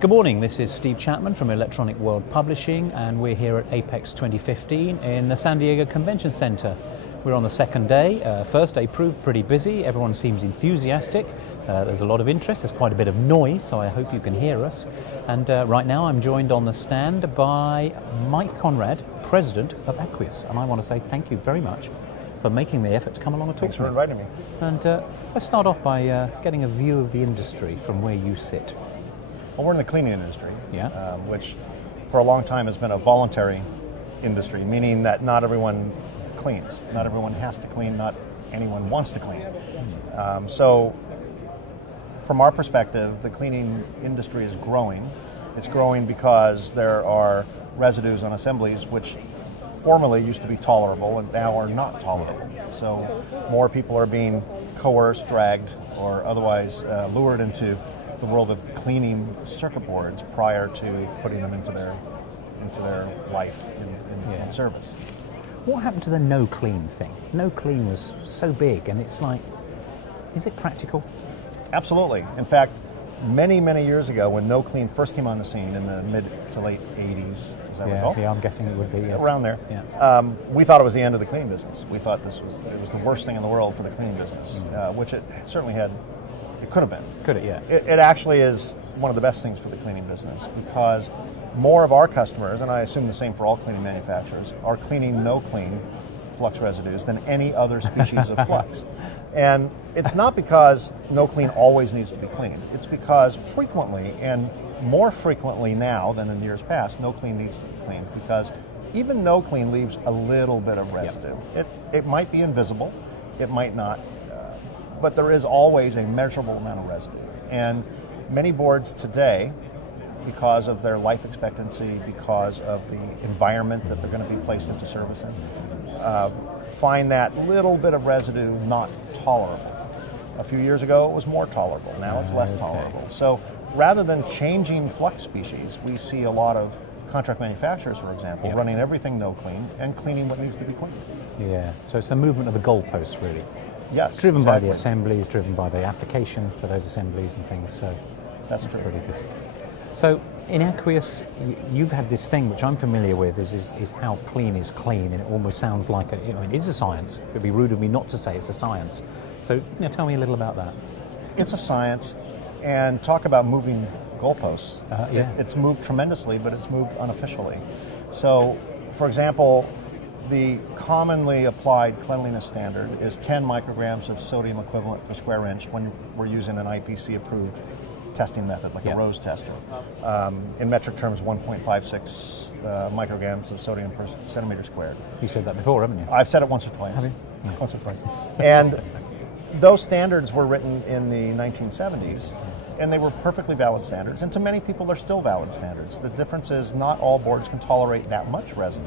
Good morning, this is Steve Chapman from Electronic World Publishing, and we're here at APEX 2015 in the San Diego Convention Center. We're on the second day. First day proved pretty busy. Everyone seems enthusiastic. There's a lot of interest. There's quite a bit of noise, so I hope you can hear us. And right now I'm joined on the stand by Mike Conrad, President of Aqueous. And I want to say thank you very much for making the effort to come along and talk Thanks to me. for inviting me. And let's start off by getting a view of the industry from where you sit. Well, we're in the cleaning industry, Yeah. Which for a long time has been a voluntary industry, meaning that not everyone cleans. Not everyone has to clean, not anyone wants to clean. So from our perspective, the cleaning industry is growing. It's growing because there are residues on assemblies which formerly used to be tolerable and now are not tolerable. So more people are being coerced, dragged, or otherwise lured into the world of cleaning circuit boards prior to putting them into their life in service. What happened to the no clean thing? No clean was so big, and it's like, is it practical? Absolutely. In fact, many, many years ago, when no clean first came on the scene in the mid to late 80s, as I recall. Yeah, I'm guessing it would be, yes. Around there. Yeah. We thought it was the end of the cleaning business. We thought it was the worst thing in the world for the cleaning business, which it certainly had. It could have been. Could it, yeah. It actually is one of the best things for the cleaning business because more of our customers, and I assume the same for all cleaning manufacturers, are cleaning no clean flux residues than any other species of flux. And it's not because no clean always needs to be cleaned. It's because frequently, and more frequently now than in years past, no clean needs to be cleaned because even no clean leaves a little bit of residue. Yep. It might be invisible, it might not, but there is always a measurable amount of residue. And many boards today, because of their life expectancy, because of the environment that they're going to be placed into service in, find that little bit of residue not tolerable. A few years ago it was more tolerable, now it's less tolerable. So rather than changing flux species, we see a lot of contract manufacturers, for example, running everything no clean and cleaning what needs to be cleaned. Yeah, so it's the movement of the goalposts, really. Yes, driven exactly. by the assemblies, driven by the application for those assemblies and things. So that's true. Pretty good. So in Aqueous, you've had this thing which I'm familiar with is how clean is clean, and it almost sounds like it is a science. It would be rude of me not to say it's a science. So tell me a little about that. It's a science, and talk about moving goalposts. It's moved tremendously, but it's moved unofficially. So, for example, the commonly applied cleanliness standard is 10 micrograms of sodium equivalent per square inch when we're using an IPC-approved testing method, like a ROSE tester. In metric terms, 1.56 micrograms of sodium per centimeter squared. You said that before, haven't you? I've said it once or twice. Have you? Yeah. Once or twice. And those standards were written in the 1970s, and they were perfectly valid standards, and to many people they're still valid standards. The difference is not all boards can tolerate that much residue,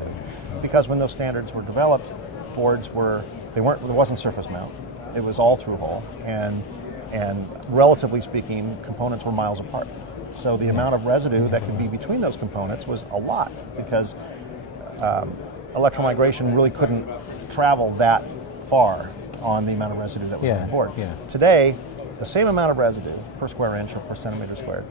because when those standards were developed, there wasn't surface mount, it was all through hole, and relatively speaking, components were miles apart. So the amount of residue that could be between those components was a lot, because electromigration really couldn't travel that far on the amount of residue that was on board. Yeah. Today, the same amount of residue per square inch or per centimeter squared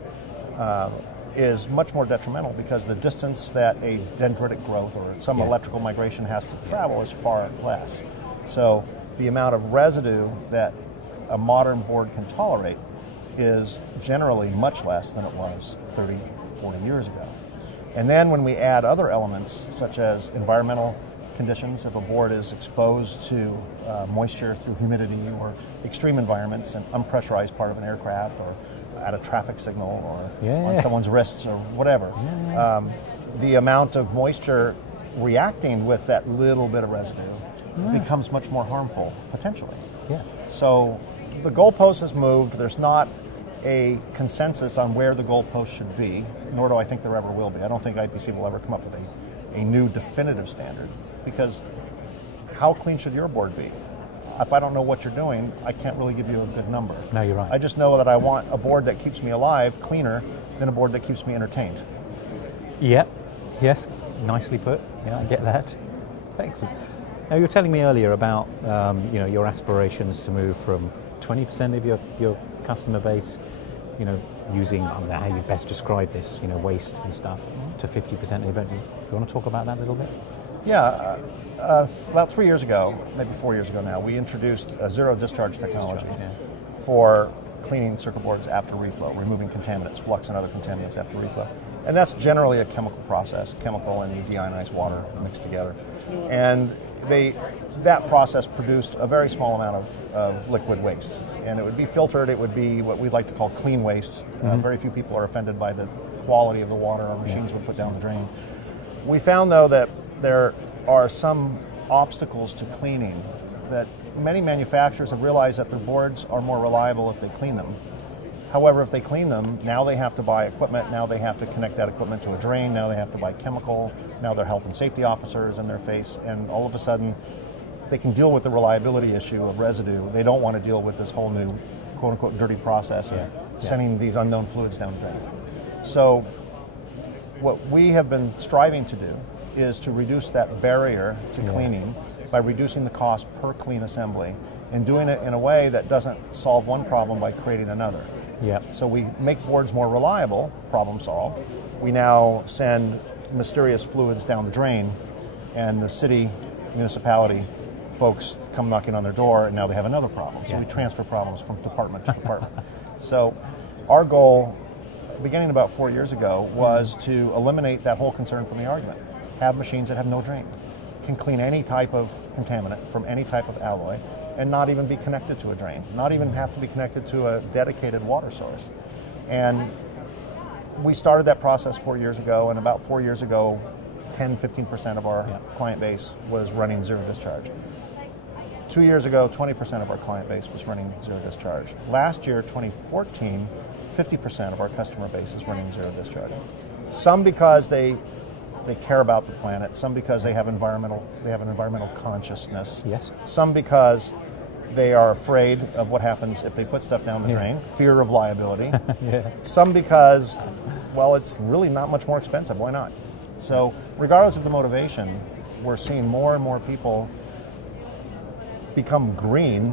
is much more detrimental because the distance that a dendritic growth or some electrical migration has to travel is far less. So the amount of residue that a modern board can tolerate is generally much less than it was 30, 40 years ago. And then when we add other elements such as environmental conditions, if a board is exposed to moisture through humidity or extreme environments, an unpressurized part of an aircraft or at a traffic signal or on someone's wrists or whatever, the amount of moisture reacting with that little bit of residue becomes much more harmful, potentially. Yeah. So the goalpost has moved. There's not a consensus on where the goalpost should be, nor do I think there ever will be. I don't think IPC will ever come up with a new definitive standard, because how clean should your board be? If I don't know what you're doing, I can't really give you a good number. No, you're right. I just know that I want a board that keeps me alive cleaner than a board that keeps me entertained. Yep. Yes. Nicely put. Yeah, I get that. Excellent. Now, you were telling me earlier about your aspirations to move from 20% of your customer base you know, using, I don't know how you best describe this, you know, waste and stuff to 50% event. Do you want to talk about that a little bit? Yeah, about 3 years ago, maybe 4 years ago now, we introduced a zero discharge technology for cleaning circuit boards after reflow, removing contaminants, flux and other contaminants after reflow. And that's generally a chemical process, chemical and deionized water mixed together. And that process produced a very small amount of liquid waste. And it would be filtered, it would be what we'd like to call clean waste. Very few people are offended by the quality of the water our machines would put down the drain. We found, though, that there are some obstacles to cleaning, that many manufacturers have realized that their boards are more reliable if they clean them. However, if they clean them, now they have to buy equipment, now they have to connect that equipment to a drain, now they have to buy chemical, now their health and safety officers in their face, and all of a sudden they can deal with the reliability issue of residue. They don't want to deal with this whole new quote-unquote dirty process of sending these unknown fluids down the drain. So what we have been striving to do is to reduce that barrier to cleaning by reducing the cost per clean assembly and doing it in a way that doesn't solve one problem by creating another. So we make boards more reliable, problem solved. We now send mysterious fluids down the drain, and the city, municipality folks come knocking on their door, and now they have another problem. So we transfer problems from department to department. So our goal, beginning about 4 years ago, was to eliminate that whole concern from the argument. Have machines that have no drain, can clean any type of contaminant from any type of alloy, and not even be connected to a drain, not even have to be connected to a dedicated water source. And we started that process 4 years ago, and about 4 years ago, 10-15% of our client base was running zero discharge. 2 years ago, 20% of our client base was running zero discharge. Last year, 2014, 50% of our customer base is running zero discharge. Some because they care about the planet, some because they have an environmental consciousness. Some because they are afraid of what happens if they put stuff down the drain, fear of liability. Some because, well, it's really not much more expensive, why not? So regardless of the motivation, we're seeing more and more people become green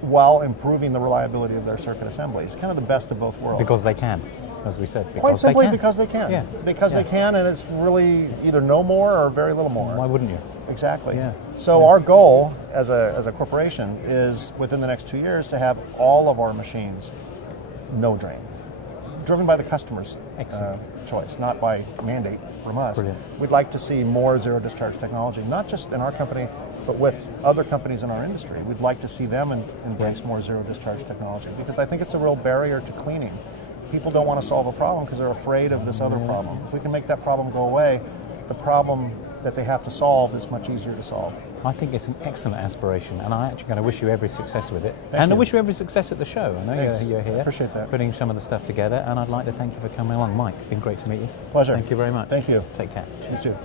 while improving the reliability of their circuit assemblies. Kind of the best of both worlds. Because they can, as we said. Quite simply because they can. Because they can, and it's really either no more or very little more. Why wouldn't you? Exactly. So our goal as a corporation is within the next 2 years to have all of our machines no drain, driven by the customer's choice, not by mandate from us. We'd like to see more zero discharge technology, not just in our company, but with other companies in our industry. We'd like to see them embrace more zero discharge technology, because I think it's a real barrier to cleaning. People don't want to solve a problem because they're afraid of this other problem. If we can make that problem go away, the problem that they have to solve is much easier to solve. I think it's an excellent aspiration, and I'm actually going to wish you every success with it. Thank you. I wish you every success at the show. I know you're here. Appreciate that. Putting some of the stuff together, and I'd like to thank you for coming along. Mike, it's been great to meet you. Pleasure. Thank you very much. Thank you. Take care. You too.